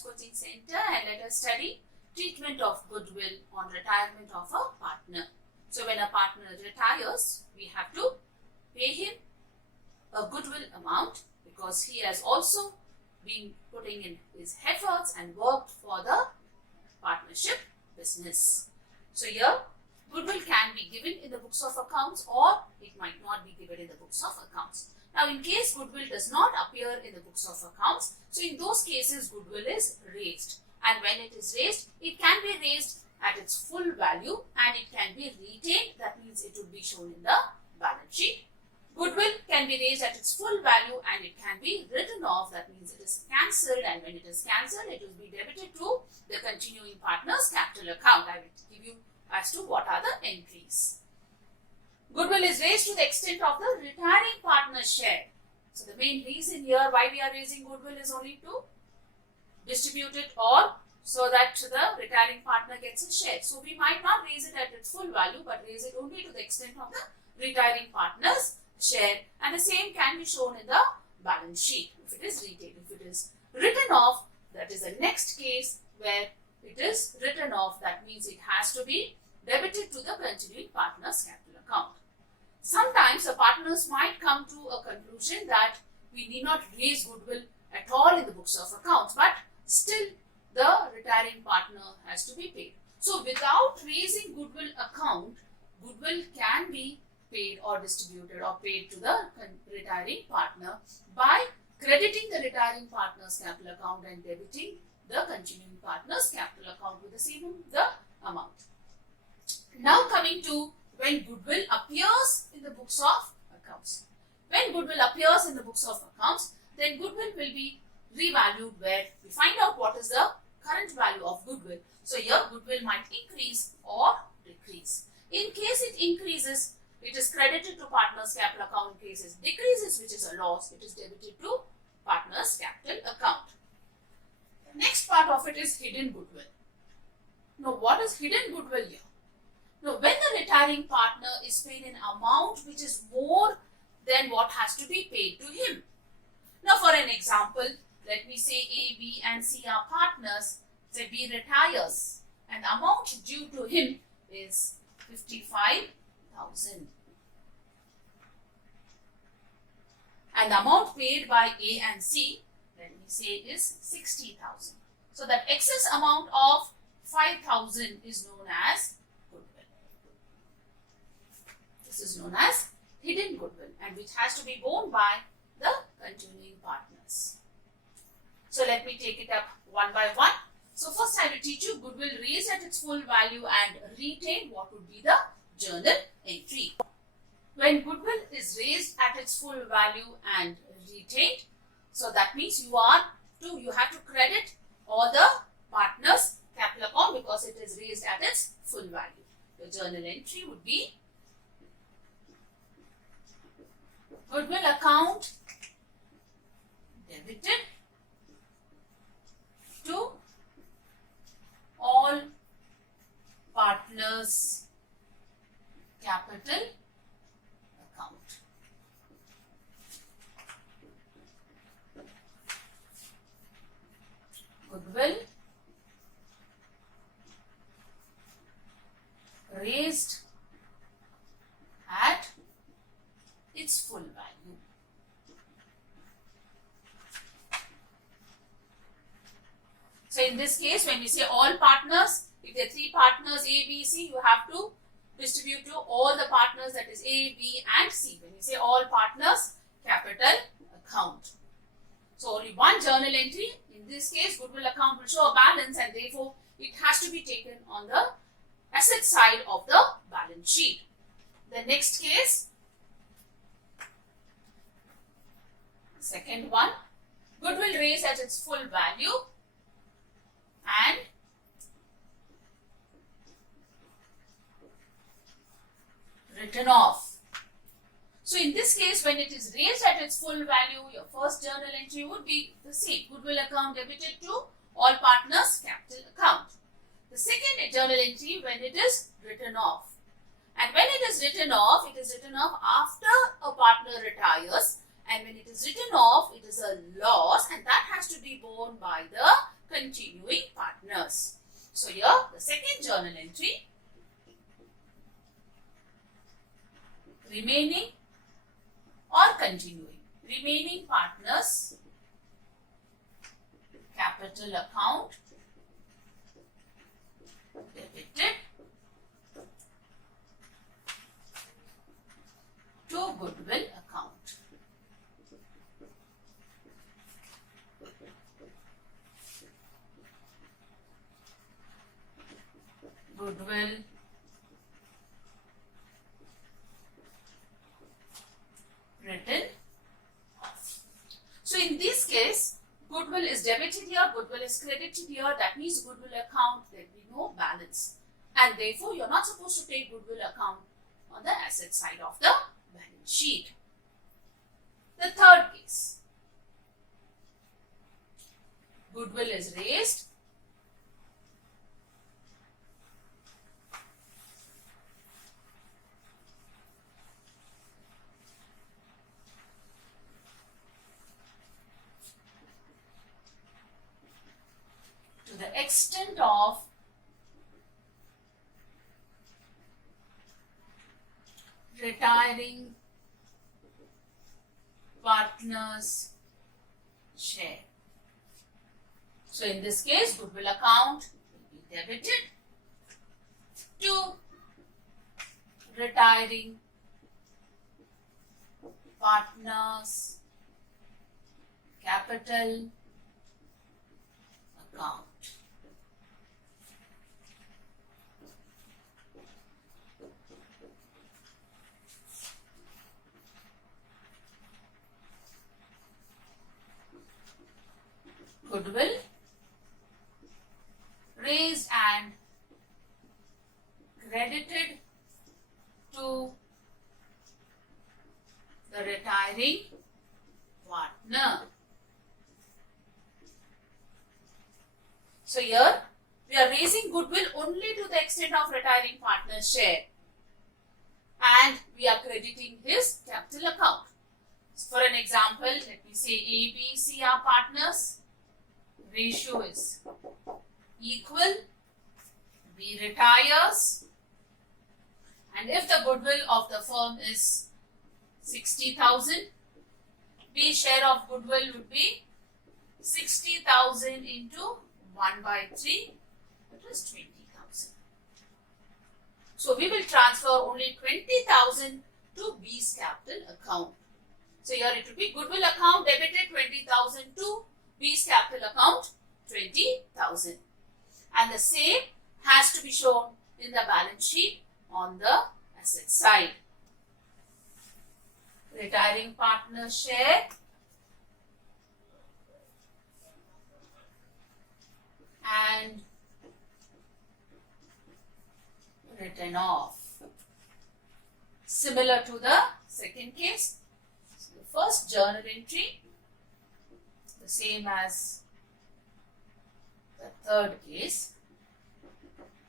Coaching Center, and let us study treatment of goodwill on retirement of a partner. So when a partner retires, we have to pay him a goodwill amount because he has also been putting in his efforts and worked for the partnership business. So here goodwill can be given in the books of accounts or it might not be given in the books of accounts. Now in case goodwill does not appear in the books of accounts, so in those cases goodwill is raised, and when it is raised, it can be raised at its full value and it can be retained. That means it would be shown in the balance sheet. Goodwill can be raised at its full value and it can be written off. That means it is cancelled, and when it is cancelled, it will be debited to the continuing partner's capital account. I will give you as to what are the entries. Goodwill is raised to the extent of the retiring partner's share. So the main reason here why we are raising goodwill is only to distribute it or so that the retiring partner gets a share. So we might not raise it at its full value but raise it only to the extent of the retiring partner's share, and the same can be shown in the balance sheet if it is retained. If it is written off, that is the next case where it is written off. That means it has to be debited to the continuing partner's capital account. Sometimes the partners might come to a conclusion that we need not raise goodwill at all in the books of accounts, but still the retiring partner has to be paid. So without raising goodwill account, goodwill can be paid or distributed or paid to the retiring partner by crediting the retiring partner's capital account and debiting the continuing partner's capital account with the same amount. Now coming to when goodwill appears in the books of accounts. When goodwill appears in the books of accounts, then goodwill will be revalued where we find out what is the current value of goodwill. So here goodwill might increase or decrease. In case it increases, it is credited to partner's capital account. In case it decreases, which is a loss, it is debited to partner's capital account. The next part of it is hidden goodwill. Now what is hidden goodwill here? Now, when the retiring partner is paid an amount which is more than what has to be paid to him. Now, for an example, let me say A, B and C are partners. Say B retires and the amount due to him is 55,000. And the amount paid by A and C, let me say, is 60,000. So, that excess amount of 5,000 is known as goodwill. This is known as hidden goodwill and which has to be borne by the continuing partners. So let me take it up one by one. So first I will teach you goodwill raised at its full value and retained. What would be the journal entry? When goodwill is raised at its full value and retained, so that means you have to credit all the partners' capital account because it is raised at its full value. The journal entry would be goodwill account debited to all partners' capital account. Goodwill raised at its full value. So in this case, when we say all partners, if there are three partners A, B, C, you have to distribute to all the partners, that is A, B and C. When we say all partners, capital account. So only one journal entry. In this case, goodwill account will show a balance and therefore it has to be taken on the asset side of the balance sheet. The next case, second one, goodwill raised at its full value and written off. So in this case, when it is raised at its full value, your first journal entry would be the same. Goodwill account debited to all partners' capital account. The second journal entry when it is written off. And when it is written off after a partner retires, and when it is written off, it is a loss and that has to be borne by the continuing partners. So here the second journal entry, remaining or continuing. Remaining partners, capital account, debited to goodwill account. Goodwill written off. So in this case, goodwill is debited here, goodwill is credited here. That means goodwill account, there will be no balance. And therefore, you are not supposed to take goodwill account on the asset side of the balance sheet. The third case, goodwill is raised, to the extent of retiring partners' share. So in this case, goodwill account will be debited to retiring partners' capital account. Goodwill raised and credited to the retiring partner. So here we are raising goodwill only to the extent of retiring partner's share, and we are crediting his capital account. For an example, let me say A, B, C are partners. Ratio is equal. B retires, and if the goodwill of the firm is 60,000, B share of goodwill would be 60,000 into 1/3, that is 20,000. So we will transfer only 20,000 to B's capital account. So here it will be goodwill account debited 20,000 to B's capital account 20,000. And the same has to be shown in the balance sheet on the asset side. Retiring partner share and written off. Similar to the second case, so the first journal entry, the same as the third case.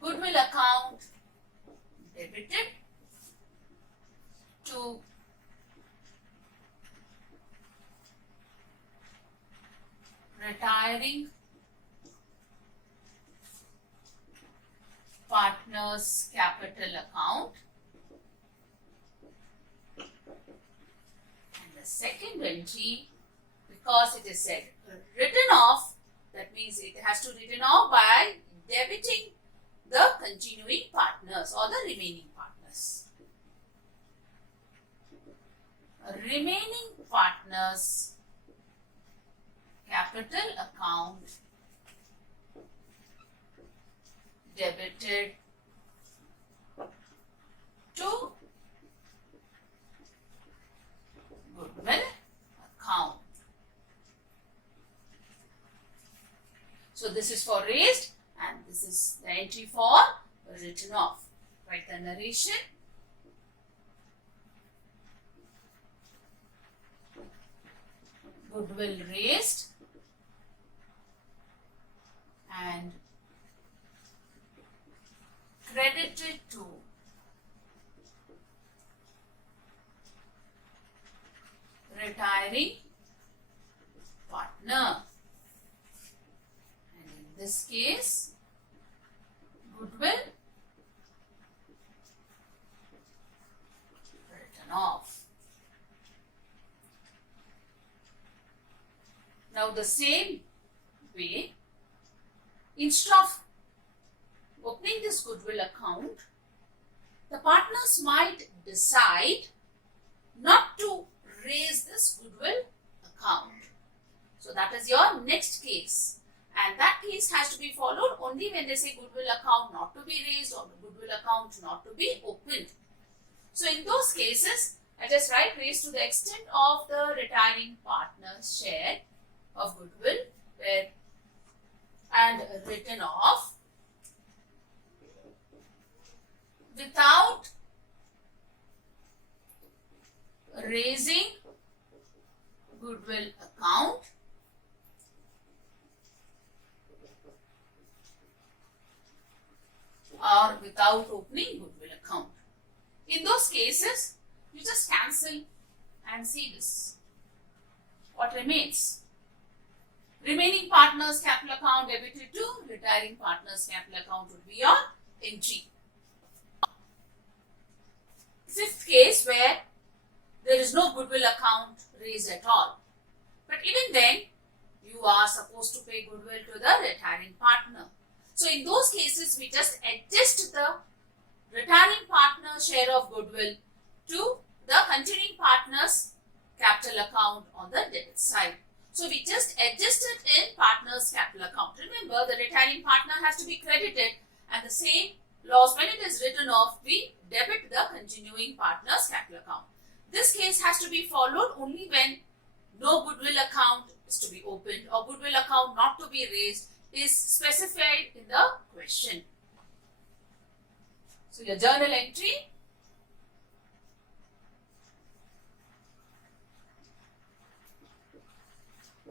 Goodwill account debited to retiring partner's capital account, and the second entry, because it is said written off, that means it has to written off by debiting the continuing partners or the remaining partners. Remaining partners capital account debited to goodwill account. So this is for raised and this is the entry for written off. Write the narration. Goodwill raised and credited to retiring partner, and the same way, instead of opening this goodwill account, the partners might decide not to raise this goodwill account. So that is your next case. And that case has to be followed only when they say goodwill account not to be raised or goodwill account not to be opened. So in those cases, I just write raised to the extent of the retiring partner's share of goodwill and written off without raising goodwill account or without opening goodwill account. In those cases, you just cancel and see this. What remains? Remaining partners capital account debited to retiring partners capital account would be your entry. Fifth case where there is no goodwill account raised at all. But even then, you are supposed to pay goodwill to the retiring partner. So in those cases, we just adjust the retiring partner share of goodwill to the continuing partner's capital account on the debit side. So we just adjust it in partner's capital account. Remember, the retiring partner has to be credited, and the same loss, when it is written off, we debit the continuing partner's capital account. This case has to be followed only when no goodwill account is to be opened or goodwill account not to be raised is specified in the question. So your journal entry,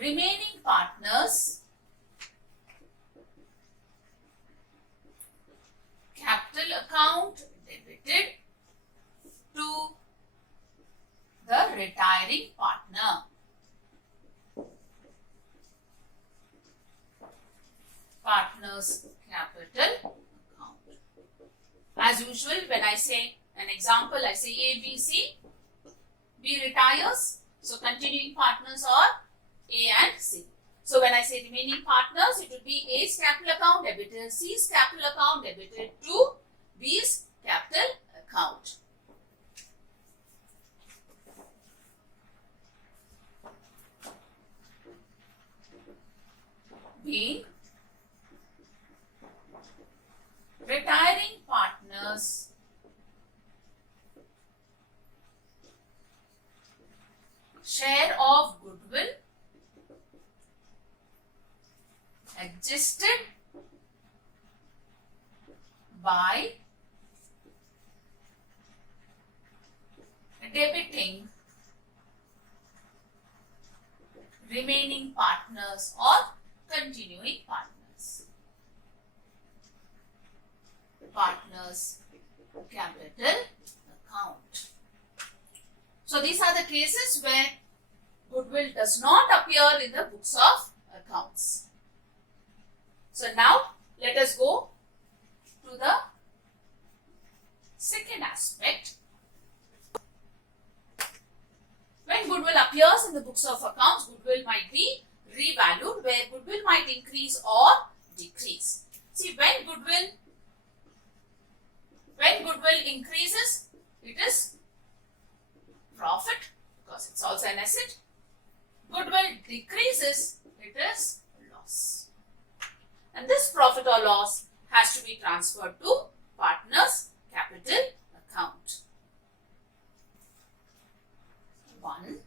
remaining partners capital account debited to the retiring partner. Partner's capital account. As usual, when I say an example, I say A, B, C. B retires, so continuing partners are A and C. So when I say remaining partners, it will be A's capital account debited, C's capital account debited to B's capital account. B, retiring partners share of goodwill adjusted by debiting remaining partners or continuing partners. Partners capital account. So these are the cases where goodwill does not appear in the books of accounts. So now let us go to the second aspect. When goodwill appears in the books of accounts, goodwill might be revalued, where goodwill might increase or decrease. See, when goodwill increases, it is profit because it's also an asset. Goodwill decreases, it is loss. And this profit or loss has to be transferred to partner's capital account. 1.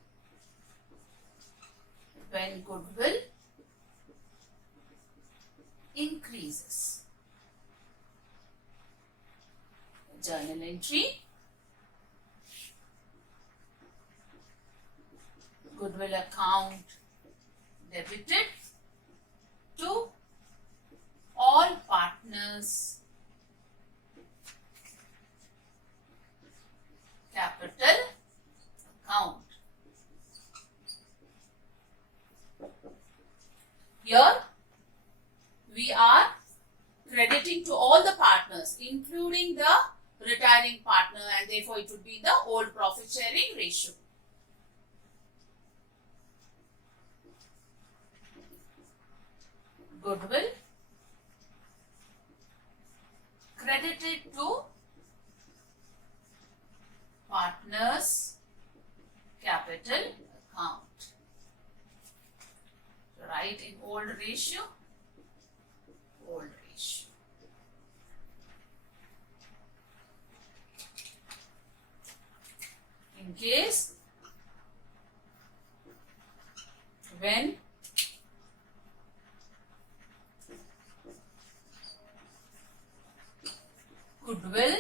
When goodwill increases. Journal entry. Goodwill account debited to all partners capital account. Here we are crediting to all the partners, including the retiring partner, and therefore it would be the old profit sharing ratio. goodwill credited to partner's capital account. So write in old ratio, old ratio. In case when goodwill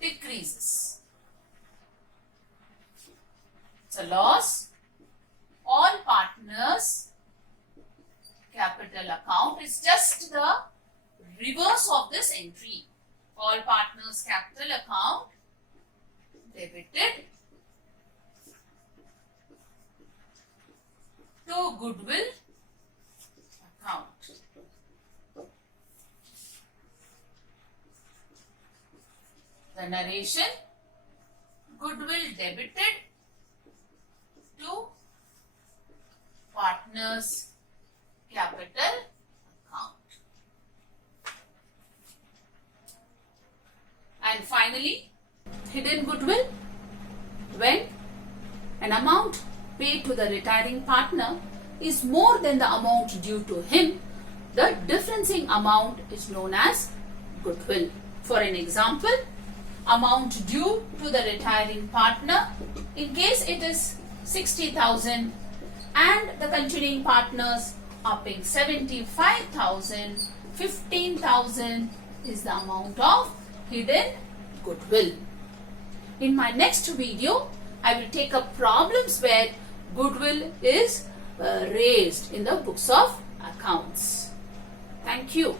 decreases. It's a loss. All partners capital account is just the reverse of this entry. All partners capital account debited to goodwill account. The narration, goodwill debited to partners capital account. And finally, hidden goodwill, when an amount paid to the retiring partner is more than the amount due to him, the differencing amount is known as goodwill. For an example, amount due to the retiring partner, in case it is 60,000 and the continuing partners are paying 75,000, 15,000 is the amount of hidden goodwill. In my next video, I will take up problems where goodwill is raised in the books of accounts. Thank you.